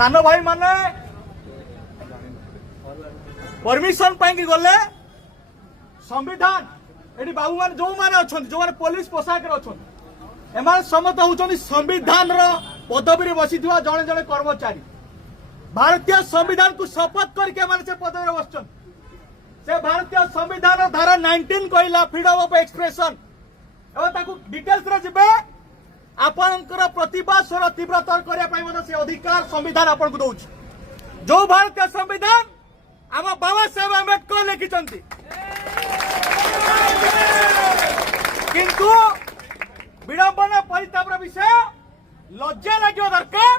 सान भाई माने परमिशन पाई गले संविधान ये बाबू मान जो मैंने अच्छा जो मैंने पुलिस पोशाक अच्छा एम समस्त होती संविधान पदवी बसी जड़े जड़े कर्मचारी भारतीय संविधान को शपथ करके से पदवी बस से भारतीय संविधान धारा 19 कहला फ्रीडम ऑफ एक्सप्रेशन एवं डिटेल्स रे जिबे आपनकर प्रतिभा स्वर तीव्रतर करने से अधिकार संविधान आपन को दउछ जो भारतीय संविधान आम बाबा साहेब आंबेडकर लिखिछंती किंतु विडंबना परितापर विषय लज्जा लगे दरकार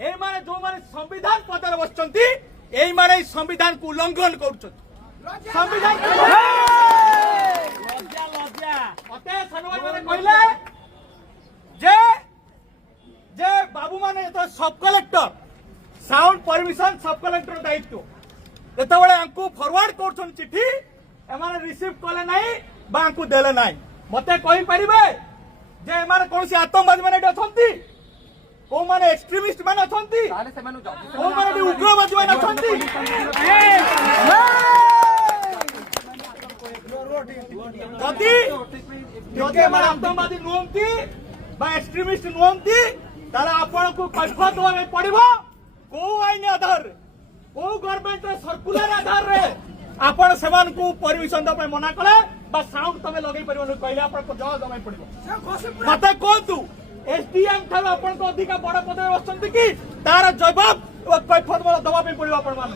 ए माने जो माने संविधान पदर बसचंती एई माने संविधान को उल्लंघन करूछंती संविधान लज्जा लज्जा अते सनवाई माने कहले जे जे बाबू माने तो सब कलेक्टर साउंड परमिशन सब कलेक्टर दायित्व जेतबेले आंकु फॉरवर्ड करछन चिठी एमाने रिसीव कले नाही बा आंकु देले नाही मते कहि परिबे जे एमाने कोनसी आतंकवादी माने अछंती को माने एक्सट्रीमिस्ट माने अछंती को माने उग्रवादी माने अछंती जदि जदि माने आतंकवादी नुहंती बा एक्सट्रीमिस्ट नुहंती ताला आपण को कैफत होवे पड़िबो को आईन आधार को गवर्नमेंट सर्कुलर आधार रे आपण सेमान को परमिशन दपे मना कले बा साउंड तमे लगै परिबो कहले आपण को जवाब दमै पड़िबो मते कोंतु एसडीएम थार आपण को अधिका बड़ पद में बसचंती कि तार जवाब कैफत बड़ दबा पे पड़िबो आपण मान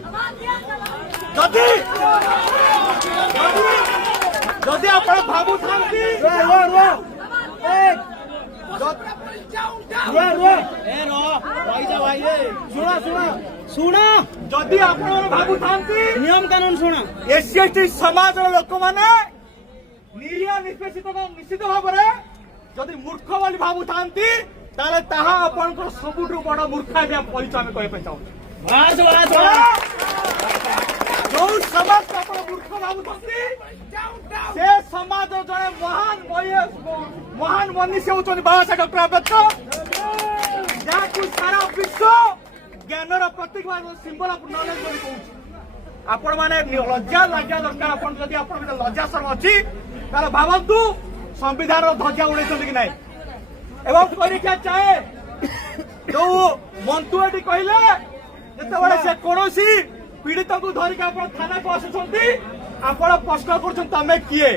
जदि आपण भाबु थांती शुणा जदि आप भावु नियम कानून शुणा एससी एसटी समाज लोक मैंने निरीह निष्पेषित निश्चित भाव में जदि मूर्ख बोली भावु सबुठ बड़ मूर्खा परिचय आम कहना चाहूँ जो समाज आप मूर्ख भावुंट से समाज जड़े महान मनीषी होती बाबा साहेब डॉक्टर आंबेडकर जहाँ सारा विश्व ज्ञानर प्रतीक सिंबल ऑफ नॉलेज कहूँ आपण मैंने लज्जा लज्जा दरकार आप लज्जा शर्म अच्छी भावतु संविधान ध्वजा उड़े कि ना एवं परीक्षा चाहे जो मंतु ये कहले जिते से कौन पीड़ित को धरिक थाना को आसुंट आप प्रश्न कर किए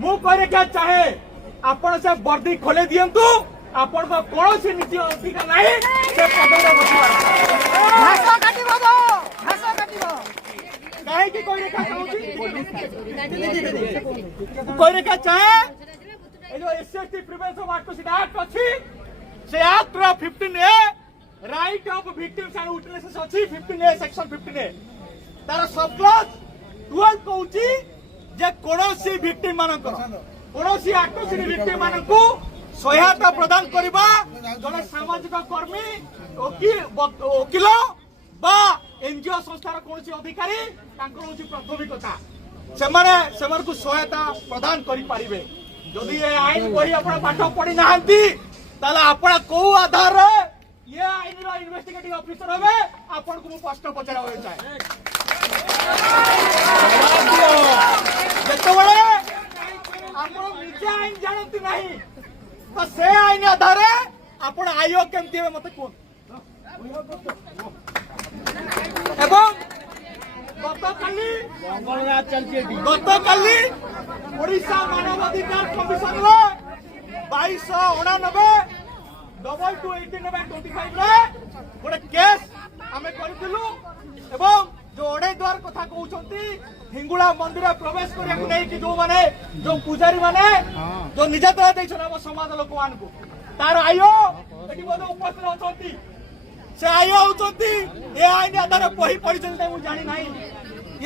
मु परीक्षा चाहे आपण से वर्दी खोले दिंतु आपण कौन नीति अधिकार ना से पदर कहीं कोई रेखा चाहे जो एससी प्रिवेंशन एक्ट अच्छी से act 15A right of victims and witnesses अच्छी 15A सेक्शन 15A तार सब क्लॉज 12 कहूँ जे कोनोसी विक्टिम मानकर कोनोसी आक्रोशित विक्टिम मानकू सहायता प्रदान करबा जने सामाजिक कर्मी वकील बा एनजीओ संस्थार कोनोसी अधिकारी तांकर होची प्राथमिकता सेमाने को सहायता प्रदान करि पारिबे जदि ये आईन बही आपण पाठ पढ़ी नाहंती ताला आपण को आधार रे ये आईन रो इन्वेस्टिगेटिंग ऑफिसर होबे आपण को प्रश्न पचरा होय चाहे जेतबेले आपण निजे आईन जानती नहीं तो से आईन आधार आपण आयोग केमती हे मते कोन एवं गतकाली ओडिशा मानवाधिकार कमिशन रे 2299/18/25 गोटे केस आमे करथिलु एवं जो ओडे द्वार कथा कहउछंती हिंगुला मंदिर प्रवेश करिया को नै कि जो माने जो पुजारी माने जो निजातरा दैछन हम समाज लोक मान को तार आयो एटी बोधे उपस्थित होछंती से आयो होछंती ए आईन आधार बही पढिछन मु जानि नाही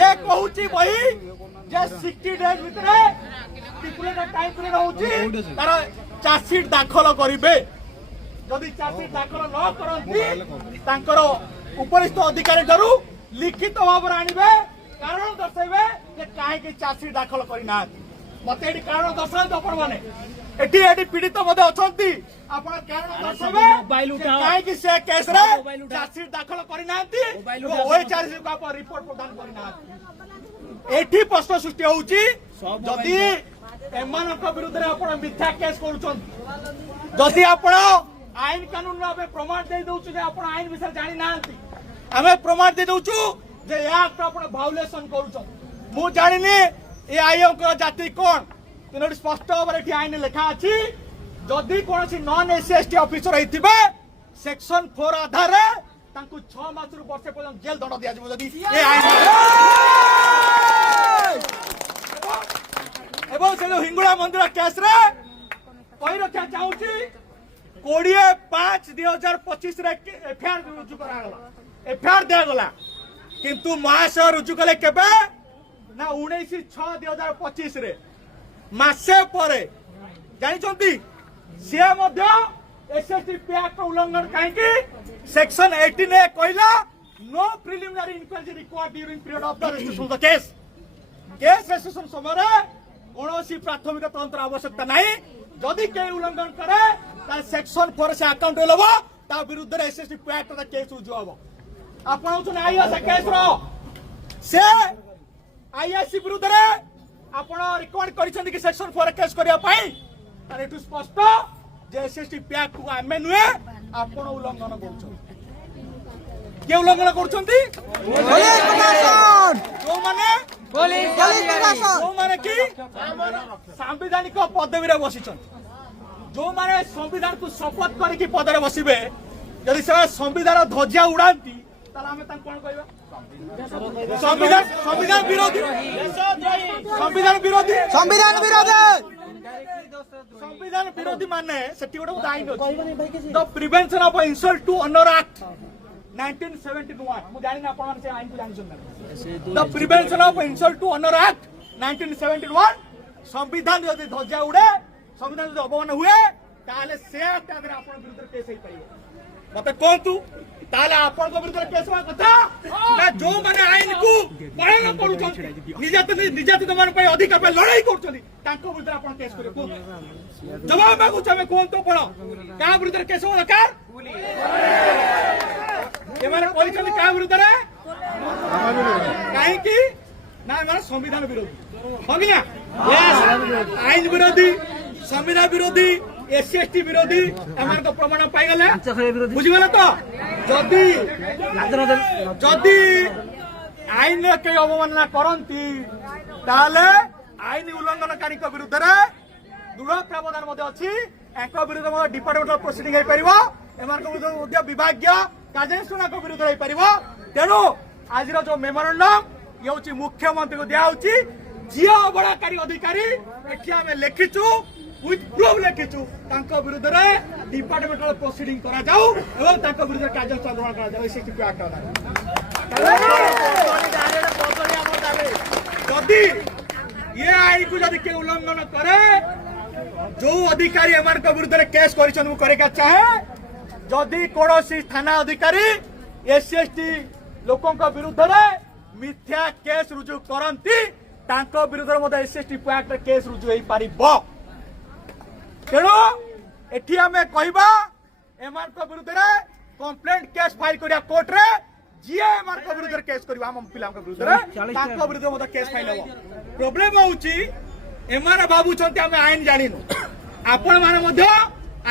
ये कहूची बही जे 60 डेज भितरे स्टिपुलेटेड टाइम पिरियड होची तार चार्जशीट दाखल करिवे जदि चार्जशीट दाखल न करंती तांकर उपरिस्थ अधिकारी ठरू लिखित भाव आनिबे कारण दर्शाइबे जे काहे के चार्जशीट दाखल करिना मते एडी कारण दर्शाउ आपण माने एटी एटी पीड़ित मध्य अछंती आपण कारण दर्शावे काहे कि से केस रे चार्जशीट दाखल करि नांती ओए चार्जशीट को आप रिपोर्ट प्रदान करि नांती एठी प्रश्न सृष्टि होउची जदि एमानक विरुद्ध रे आपण मिथ्या केस करूछन जदि आपण आईन कानून रे प्रमाण दे दउछु जे आपण आईन विषय जानि नांती हमें प्रमाण दे दउछु जे या आपण भायोलेशन करूछन मु जानिनी ए आईएम को जाति कोन तेनोटी स्पष्ट भाव में आईन लिखा अच्छी जदि कौन नन एससी एसटी ऑफिसर होइथिबे सेक्शन 4 आधार 6 मास रु वर्ष पर्यंत जेल दंड दिया जदि ए आईन एवं से हिंगुड़ा मंदिर केस रे कहि रखा चाहूची 20/5/2025 रे एफआईआर रुजु करागला एफआईआर दिया गला किंतु महाशय रुजु कले केबे ना 19/6/2025 रे मासे परे जानिचंती से मध्य एसएसटी एक्ट उल्लंघन काहेकि सेक्शन 18 ए कहला no preliminary inquiry required during period of the registration of the case registration समय कौनसी प्राथमिक तंत्र आवश्यकता नहीं जदि के उल्लंघन करे ता सेक्शन 4 से अकाउंट लेबो ता विरुद्ध रे एसएसटी एक्ट दा केस रुजु हबो आपण सुन आईएस केस रो से आईएससी विरुद्ध रे आपण रिकमेंड करिसेंती कि सेक्शन 4 केस करिया पाई तार एटु स्पष्ट जे एसएसटी पैक को आमे नुए आपण उल्लंघन करछन के उल्लंघन करछंती पुलिस प्रशासन जो माने पुलिस प्रशासन जो माने कि संवैधानिक पदवी रे बसिछन जो माने संविधान को शपथ करी कि पद रे बसिबे यदि से संविधान ध्वजा उड़ांती ताला हमें तान कोन कहबा संविधान विरोधी संविधान विरोधी माने सेठी गोटे आईन अछि the prevention of insult to honour act 1971 मु जानि ना आपण माने से आईन को जानि सुन the prevention of insult to honour act 1971 संविधान यदि ध्वजा उड़े संविधान यदि अपमान हुए ताले से एक्ट अगर आपण विरुद्ध केस हेई परिबो मते कोंतु ताले आपण को विरुद्ध केस बा कथा ना जो माने आईन को पालन करूछन निजात मान पे अधिकार पे लड़ाई करछन तांको विरुद्ध आपण केस करे को जवाब मागु छमे कोन तो पड़ो का विरुद्ध केस हो दरकार ए माने कहिछन का विरुद्ध रे काहे की ना माने संविधान विरोधी हो गया यस आईन विरोधी संविधान विरोधी एससी विरोधी हमारे तो प्रमाण पाई गले बुझीगला तो जदि आईन के अवमानना करती ताले आईन उल्लंघनकारी विरुद्ध रे दृढ़ प्रावधान अच्छी विरुद्ध डिपार्टमेंटल प्रोसीडिंग हो पार एम विभागीय कार्यानुष्ठान विरुद्ध हो पार तेणु आज जो मेमोरांडम ये हूँ मुख्यमंत्री को दिखाई जी अवहेलाकारी अधिकारी एठी आमे लिखिचु विथ प्रूफ लिखिचु तांको विरुद्ध रे डिपार्टमेंटल प्रोसीडिंग करा जाऊ एवं तांको विरुद्ध कार्यानुष्ठान ग्रहण करा जाऊ एसएसटी एक्ट जदि ये आई को जदि के उल्लंघन करे जो अधिकारी एमान को विरुद्ध रे केस करिसन करेका चाहे जदि कोनोसी थाना अधिकारी एसएसटी लोकों का विरुद्ध रे मिथ्या केस रुजु करंती तांको विरुद्ध रे मते एसएसटी एक्ट केस रुजु हेई पारिबो तेणु एठी आमे कहबा एमान को विरुद्ध रे कंप्लेंट केस फाइल करिया कोर्ट रे जीए एमान को विरुद्ध रे केस करबा हम पिला को विरुद्ध रे तांको विरुद्ध मते केस फाइल हो प्रॉब्लम होउची एमान बाबू छंती आमे आईन जानिनु आपण माने मध्य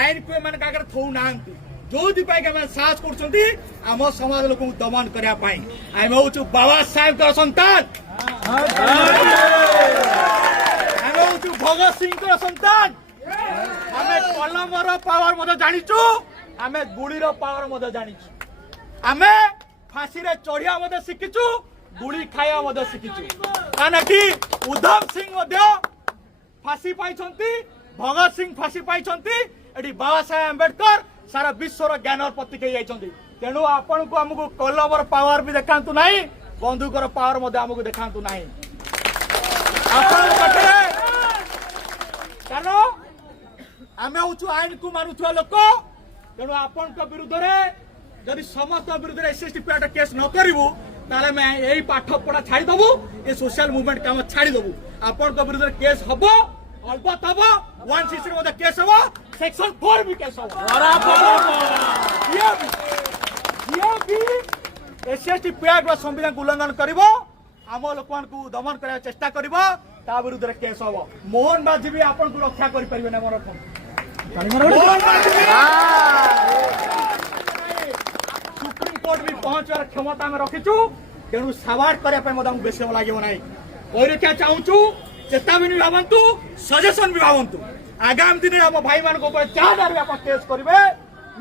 आईन को एमान कागर थौ नांती जोथि पाई के हम साहस करछंती हम समाज लोक को दमन करिया पाई आमे होउछु बाबा साहेब का संतान आमे होउछु भगत सिंह का संतान आमे कलमर पावर मध्य जानिछु आमे गुळीर पावर मध्य जानिछु आमे फांसी रे चढ़िया मध्य शिखिछु गुड़ी खाया मध्य शिखिछु कानटी उधम सिंह मध्य फांसी पाइछंती भगत सिंह फांसी पाइछंती एडी बाबा साहेब अंबेडकर सारा विश्वर ज्ञान प्रतीक हो जाइछंती तेणु आपण को हमको कलमर पावर भी देखांतु नहीं बंदूकर पावर मध्य हमको देखांतु नहीं आपण कटरे कारण आमे होछु आईन को मानुथुआ लोक तेणु आपण को विरुद्ध रे जदि समस्त विरुद्ध रे एसएसटी पैट केस न करिवु ताले मैं एई पाठ पढ़ा छाड़ी दबु ए सोशल मूवमेंट काम छाड़ी दबु आपण को विरुद्ध रे केस हबो अलबत्त हम 160 केस हम सेक्शन 4 भी केस हम एसएसटी पैक्ट संविधान को उल्लंघन करिवो आम लोक दमन करने चेष्टा कर विरुद्ध में केस हम मोहन माझी भी आपन को रक्षा कर पारे ना मोर सुप्रीम कोर्ट भी पहुंचार क्षमता में रखीचु तेणु सवार्ट करने बेस लगे ना और क्या चाहूँ चेतावनी भी भावतु सजेसन भी भावतु आगामी दिन में आम भाई मान जहाँ केस करेंगे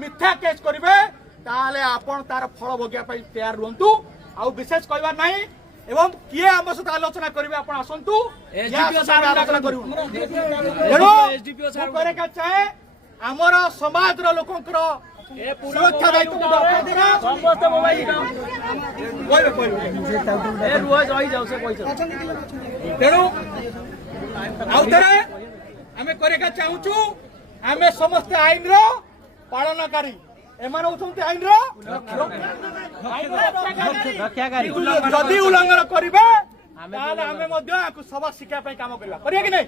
मिथ्या केस करेंगे ताले आपण तार फल भोगिया तैयार रुहतु आउ विशेष कहबार नहीं एवं किए आम सहित आलोचना करेंगे आप आसतु आलोचना कर चाहे आमर समाज लोकंर सुरक्षा दायित्व तेणु आउे आम कर चाहूँ आम समस्त आईन पालनकारी एमान होती आईन जदि उल्लंघन करेंगे सबक शिक्षा काम करिया कि नहीं।